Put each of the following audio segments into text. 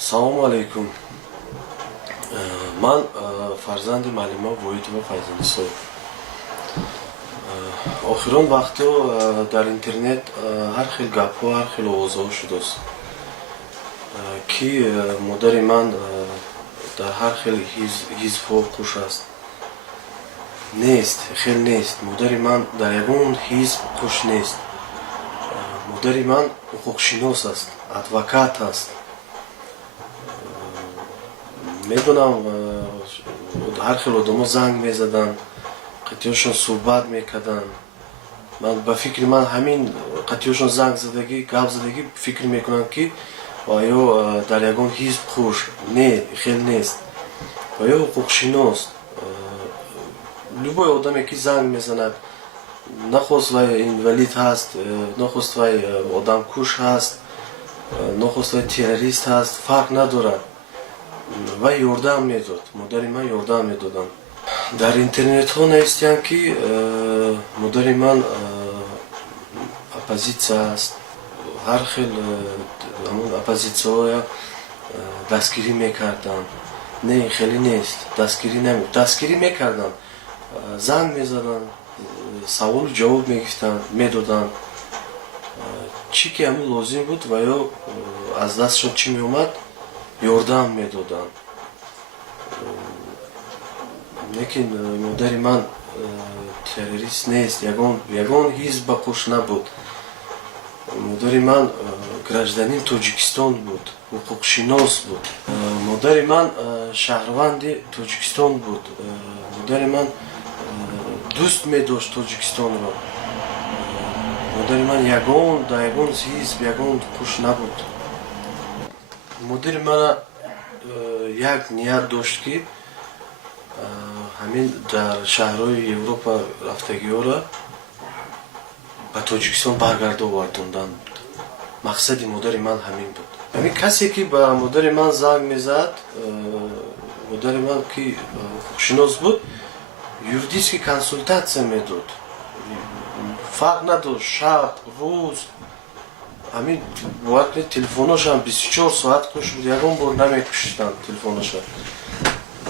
Салому алейкум. Ман фарзанди Маълима Воитова Файзанисо. Охирон вақто дар интернет ҳар хел гапҳо, ҳар хел овозҳо шудааст ки модари ман дар ҳар хел ҳизбҳо қуш аст. Нест, хел нест. Модари ман дар ягон ҳизб қуш нест. Модари ман ҳуқуқшинос аст, адвокат аст. медонам ҳар хел одамо занг мезаданд, қатъиёшон суҳбат мекарданд. Ман ба фикри ман ҳамин қатъиёшон занг задагӣ, гап задагӣ фикр мекунанд ки оё дар ягон ҳизб хуш. Не, хел нест. оё ҳуқуқшинос. любой одаме ки занг мезанад, нахост вай инвалид ҳаст, нахост вай одамкуш ҳаст, нахост вай террорист ҳаст, фарқ надорад. вай ёрдам медод. модари ман ёрдам медоданд. дар интернетҳо навистиянд ки модари ман оппозитсия аст. ҳар хел оппозитсияҳоя дастгирӣ мекарданд. Не, хеле нест. дастгирӣ мекарданд. занг мезаданд, саволу ҷавоб мегирифтанд, медоданд. чӣ ки ҳамин лозим буд ва ё аз дастшон чӣ меомад, ёрдам медоданд. лекин модари ман террорист нест, ягон ҳизб ба қуш набуд. модари ман гражданин Тоҷикистон буд, ҳуқуқшинос буд. модари ман шаҳрванди Тоҷикистон буд. модари ман дӯст медошт Тоҷикистонро. модари ман дар ягон ҳизб, ягон қуш набуд. модари ман як ният дошт ки ҳамин дар шаҳрҳои Европа рафтагиҳоро ба Тоҷикистон баргардовардондан. мақсади модари ман ҳамин буд. ҳамин касе ки ба модари ман занг мезад, модари ман ки ҳуқуқшинос буд, юридически консультатсия медод. фарқ надошт шаб, рӯз. ҳамин вақти телефоношам 24 соат қуш буд, ягон бор намекушиданд телефоноша.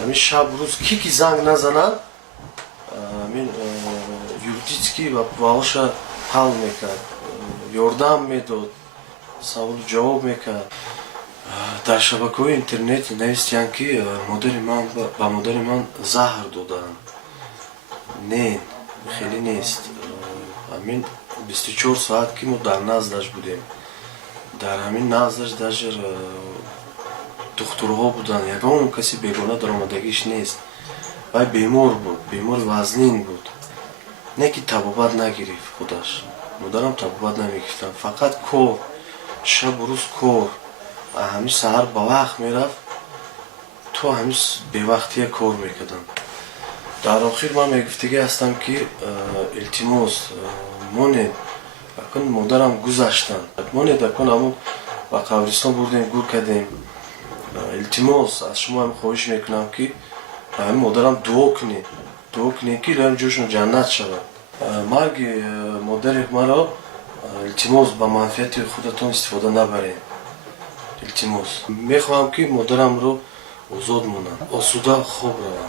ҳамин шаб рӯз ки занг назанад, ҳамин юридически ваҳоша ҳал мекард, ёрдам медод, саволу ҷавоб мекард. дар шабакаҳои интернет навистиянд ки ба модари ман заҳр доданд. Не, хеле нест. ҳамин 24 соат ки мо дар наздаш будем. дар ҳамин наздаш даже духтурҳо буданд. ягон каси бегона даромадагиш нест. вай бемор буд, бемори вазнин буд. не ки табобат нагирифт худаш. модарам табобат намегирифтанд. фақат кор, шабу рӯз кор. ҳамиш саҳар ба вақт мерафт, то ҳамиш бевақтия кор мекарданд. дар охир ман мегуфтагӣ ҳастам ки илтимос монед, акун модарам гузаштанд. монед акун ҳамун ба қабристон бурдем, гур кардем. илтимос аз шумо ҳам хоҳиш мекунам ки ҳамин модарам дуо кунед ки илоҳим ҷойшон ҷаннат шавад. марги модари маро илтимос ба манфиати худатон истифода набаред. илтимос мехоҳам ки модарамро озод монанд, осуда хоб раванд.